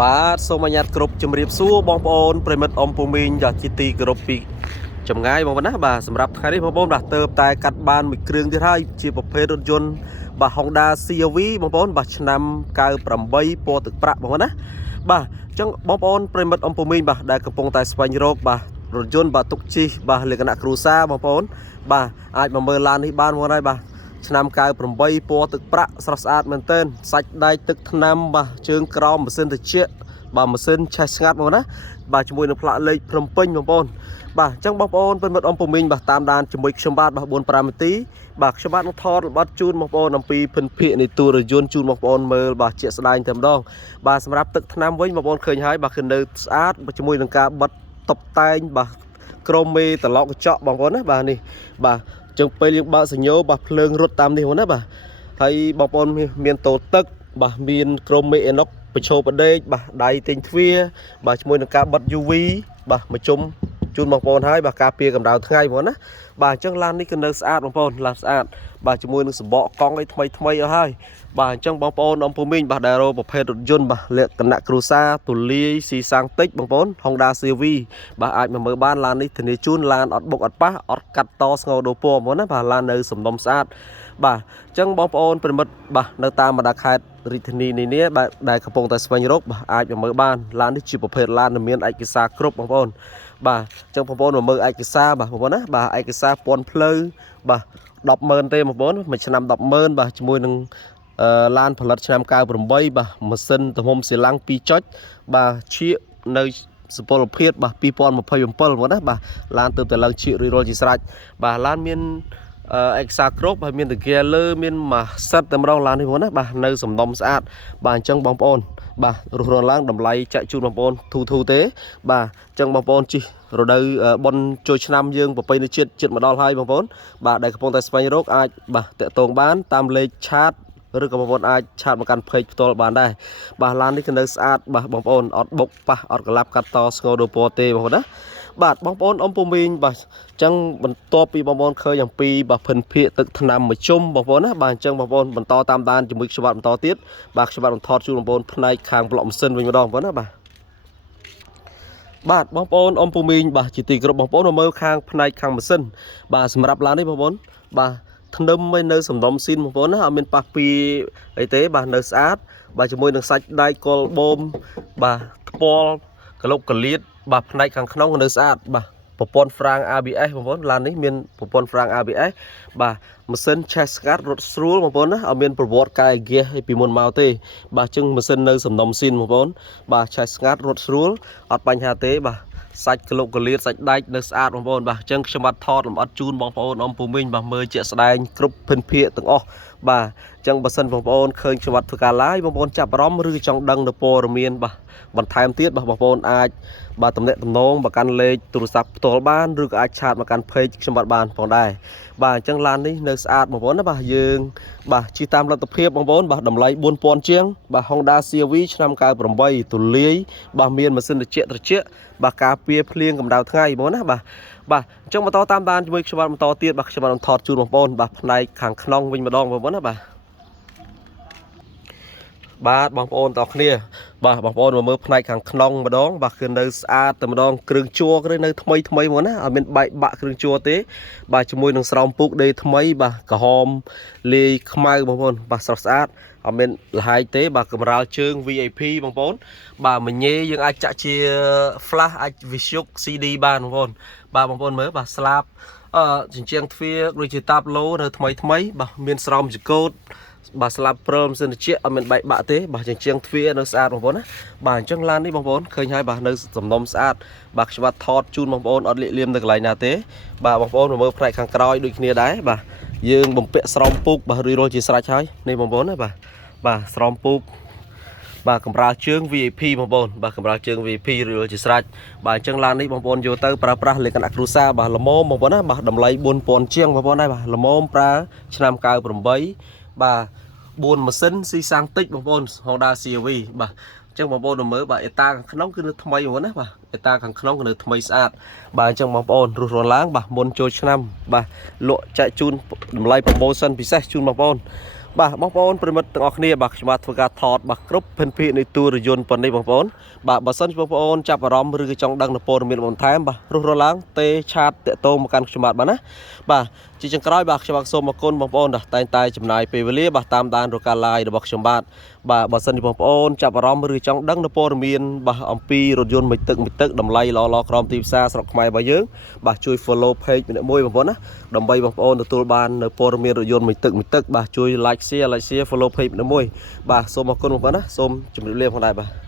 បាទសូមអនុញ្ញាតគ្រប់ជំរាបសួរបងប្អូនប្រិមិត្តអមពូមីងយ៉ាជីទីគ្រប់ពីចម្ងាយបងប្អូនណាបាទសម្រាប់ថ្ងៃនេះបងប្អូនបាទទៅតែកាត់បានមួយគ្រឿងទៀតហើយជាប្រភេទរថយន្តបាទ Honda CR-V បងប្អូនបាទឆ្នាំ98ពណ៌ទឹកប្រាក់បងប្អូនណាបាទអញ្ចឹងបងប្អូនប្រិមិត្តអមពូមីងបាទដែលកំពុងតែស្វែងរកបាទរថយន្តបាទទុកជិះបាទលក្ខណៈគ្រួសារបងប្អូនបាទអាចមកមើលឡាននេះបានបងប្អូនហើយបាទឆ្នាំ98ពណ៌ទឹកប្រាក់ស្រស់ស្អាតមែនទែនសាច់ដែកទឹកថ្នាំបាទជើងក្រោមម៉ាស៊ីនត្រជាក់បាទម៉ាស៊ីនឆេះស្ងាត់បងណាបាទជាមួយនឹងផ្លាកលេខភ្នំពេញបងប្អូនបាទអញ្ចឹងបងប្អូនប្រិមិត្តអមពូមីងបាទតាមដានជាមួយខ្ញុំបាទ4-5នាទីបាទខ្ញុំបាទនឹងថតល្បត់ជូនបងប្អូនអំពីភិនភាគនៃទូរយន្តជូនបងប្អូនមើលបាទជាក់ស្ដែងតែម្ដងបាទសម្រាប់ទឹកថ្នាំវិញបងប្អូនឃើញហើយបាទគឺនៅស្អាតជាមួយនឹងការបិទតុបតែងបាទក្រុមមេត្រឡោកកញ្ចក់បងប្អូនណាបាទនេះបាទចឹងពេលយើងបើកសញ្ញោបាទភ្លើងរត់តាមនេះហ្នឹងណាបាទហើយបងប្អូនមានតូលទឹកបាទមានក្រុមមេអេណុកបញ្ឈោបដេកបាទដៃទិញទ្វារបាទជាមួយនឹងការបិទ UV បាទមកជុំជូនបងប្អូនហើយបាទការពារកម្ដៅថ្ងៃបងប្អូនណាបាទអញ្ចឹងឡាននេះគឺនៅស្អាតបងប្អូនឡានស្អាតបាទជាមួយនឹងសម្បកកង់អីថ្មីអស់ហើយបាទអញ្ចឹងបងប្អូនអមពូមីងបាទដែលរកប្រភេទរថយន្តបាទលក្ខណៈគ្រួសារទូលាយស៊ីសាំងតិចបងប្អូន Honda CR-V បាទអាចមកមើលបានឡាននេះធានាជូនឡានអត់បុកអត់ប៉ះអត់កាត់តស្ងោដូរពណ៌បងប្អូនណាបាទឡាននៅសំណុំស្អាតបាទអញ្ចឹងបងប្អូនប្រិមិត្តបាទនៅតាមបណ្ដាខេត្តរាជធានីនេះបាទដែលកំពុងតែស្វែងរកបាទអាចមកមើលបានឡាននេះជាប្រភេទឡានដែលមានឯកសារគ្រប់បងប្អូនបាទអញ្ចឹងបងប្អូនមកមើលឯកសារបាទបងប្អូនណាបាទឯកសារពន្ធផ្លូវបាទ100000ទេបងប្អូនមួយឆ្នាំ100000បាទជាមួយនឹងឡានផលិតឆ្នាំ98បាទម៉ាស៊ីនទំហំសៀឡាំង2ចុចបាទឈៀកនៅសុពលភាពបាទ2027បងប្អូនណាបាទឡានទើបតែឡើងឈៀករួចរាល់ជាស្រេចបាទឡានមានឯកសារគ្រប់ហើយមានតហ្គាលើមានម៉ាសិតតែម្ដងឡាននេះបងប្អូនណាបាទនៅសំណុំស្អាតបាទអញ្ចឹងបងប្អូនបាទរស់រឡើងតម្លៃចាក់ជូនបងប្អូនធូទេបាទអញ្ចឹងបងប្អូនជិះរដូវបុណ្យចូលឆ្នាំយើងប្រពៃណីជាតិមកដល់ហើយបងប្អូនបាទដែលកំពុងតែស្វែងរកអាចបាទតាក់ទងបានតាមលេខឆាតឬក៏បងប្អូនអាចឆាតមកកាន់เพจផ្ទាល់បានដែរបាទឡាននេះគឺនៅស្អាតបាទបងប្អូនអត់បុកប៉ះអត់ក្លាប់កាត់តស្ងោដូរពណ៌ទេបងប្អូនណាបាទបងប្អូនអមពូមីងបាទអញ្ចឹងបន្ទាប់ពីបងប្អូនឃើញអំពីបាទភិនភាគទឹកថ្នាំមួយជុំបងប្អូនណាបាទអញ្ចឹងបងប្អូនបន្តតាមដានជាមួយខ្ញុំបាទបន្តទៀតបាទខ្ញុំបាទនឹងថតជូនបងប្អូនផ្នែកខាងប្លុកម៉ាស៊ីនវិញម្ដងបងប្អូនណាបាទបងប្អូនអមពូមីងបាទជាទីគោរពបងប្អូនមកមើលខាងផ្នែកខាងម៉ាស៊ីនបាទសម្រាប់ឡាននេះបងប្អូនបាទធ្នឹមឯនៅសំណុំស៊ីនបងប្អូនណាអត់មានប៉ះពីអីទេបាទនៅស្អាតបាទជាមួយនឹងសាច់ដែកកលបូមបាទថ្ពាល់កលុកកលៀតបាទផ្នែកខាងក្នុងនៅស្អាតបាទប្រព័ន្ធហ្វ្រាំង ABS បងប្អូនឡាននេះមានប្រព័ន្ធហ្វ្រាំង ABS បាទម៉ាស៊ីនឆេះស្កាត់រត់ស្រួលបងប្អូនណាអត់មានប្រវត្តិកាយហ្គាសពីមុនមកទេបាទចឹងម៉ាស៊ីននៅសំណុំស៊ីនបងប្អូនបាទឆេះស្ងាត់រត់ស្រួលអត់បញ្ហាទេបាទសាច់កលុកកលៀតសាច់ដែកនៅស្អាតបងប្អូនបាទអញ្ចឹងខ្ញុំបាទថតលម្អិតជូនបងប្អូនអមពូមីងបាទមើលជាក់ស្ដែងគ្រប់ភិនភាគទាំងអស់បាទអញ្ចឹងបើសិនបងប្អូនឃើញខ្ញុំបាទធ្វើការ live បងប្អូនចាប់អារម្មណ៍ឬចង់ដឹងនៅព័ត៌មានបាទបន្ថែមទៀតបាទបងប្អូនអាចបាទតំណែងតំណងមកកាន់លេខទូរស័ព្ទផ្ទាល់បានឬក៏អាចឆាតមកកាន់ page ខ្ញុំបាទបានផងដែរបាទអញ្ចឹងឡាននេះនៅស្អាតបងប្អូនណាបាទយើងបាទជិះតាមលទ្ធភាពបងប្អូនបាទតម្លៃ4000ជាងបាទ Honda CR-V ឆ្នាំ98ទូលាយបាទមានម៉ាស៊ីនត្រជាក់បាទការពារភ្លៀងកម្ដៅថ្ងៃបងប្អូនណាបាទបាទអញ្ចឹងបន្តតាមដានជាមួយខ្ញុំបាទបន្តទៀតបាទខ្ញុំបាទនឹងថតជូនបងប្អូនបាទផ្នែកខាងក្នុងវិញម្ដងបងប្អូនណាបាទបងប្អូនទាំងគ្នាបាទបងប្អូនមកមើលផ្នែកខាងក្នុងម្ដងបាទគឺនៅស្អាតតែម្ដងគ្រឿងជួរគឺនៅថ្មីហ្មងណាអត់មានបែកបាក់គ្រឿងជួរទេបាទជាមួយនឹងស្រោមពូកដេរថ្មីបាទក្រហមលាយខ្មៅបងប្អូនបាទស្រស់ស្អាតអត់មានលហាយទេបាទកម្រាលជើង VIP បងប្អូនបាទមញេយើងអាចចាក់ជា flash អាច visual CD បានបងប្អូនបាទបងប្អូនមើលបាទស្លាបជញ្ជាំងទ្វារដូចជាតាប់ឡូនៅថ្មីបាទមានស្រោមចង្កូតបាទស្លាប់ព្រមសិនជាអត់មានបែកបាក់ទេបាទជញ្ជាំងទ្វារនៅស្អាតបងប្អូនណាបាទអញ្ចឹងឡាននេះបងប្អូនឃើញហើយបាទនៅសំណុំស្អាតបាទខ្ញុំបាទថតជូនបងប្អូនអត់លាកលៀមនៅកន្លែងណាទេបាទបងប្អូនមើលផ្នែកខាងក្រោយដូចគ្នាដែរបាទយើងបំពាក់ស្រោមពូកបាទរួចជាស្រេចហើយនេះបងប្អូនណាបាទស្រោមពូកបាទកម្រាលជើង VIP បងប្អូនបាទកម្រាលជើង VIP រួចជាស្រេចបាទអញ្ចឹងឡាននេះបងប្អូនយកទៅប្រើប្រាស់លក្ខណៈគ្រួសារបាទល្មមបងប្អូនណាបាទតម្លៃ4000ជាងបងប្អូនដែរបាទល្មមប្រើឆ្នាំ98បាទ4ម៉ាស៊ីនស៊ីសាំងតិចបងប្អូន Honda CR-V បាទអញ្ចឹងបងប្អូនមើលបាទអេតាខាងក្នុងគឺនៅថ្មីហ្មងណាបាទអេតាខាងក្នុងគឺនៅថ្មីស្អាតបាទអញ្ចឹងបងប្អូនរស់រឡើងបាទមុនចូលឆ្នាំបាទលក់ចែកជូនតម្លៃ promotion ពិសេសជូនបងប្អូន បាទបងប្អូនប្រិមិត្តទាំងអស់គ្នាបាទខ្ញុំបាទធ្វើការថតបាទគ្រប់ភិនភាគនៃទូរយន្តប៉ុណ្ណេះបងប្អូនបាទបើសិនជាបងប្អូនចាប់អារម្មណ៍ឬក៏ចង់ដឹងនូវព័ត៌មានបន្ថែមបាទរស់រឡើងទេឆាតតាក់ទងមកកាន់ខ្ញុំបាទបាទណាបាទជាចុងក្រោយបាទខ្ញុំបាទសូមអរគុណបងប្អូនដែលតែងតែចំណាយពេលវេលាបាទតាមដានរកការ live របស់ខ្ញុំបាទបើសិនជាបងប្អូនចាប់អារម្មណ៍ឬចង់ដឹងនូវព័ត៌មានបាទអំពីរថយន្តមួយទឹកតម្លៃល្អៗក្រោមទីផ្សារស្រុកខ្មែររបស់យើងបាទជួយ follow page ម្នាក់មួយបងប្អូនណាដើម្បីបងប្អូនទទួលបាននូវព័ត៌មានរថយន្តមួយទឹកបាទជួយ like share follow page ម្នាក់មួយបាទសូមអរគុណបងប្អូនណាសូមជម្រាបលាផងដែរបាទ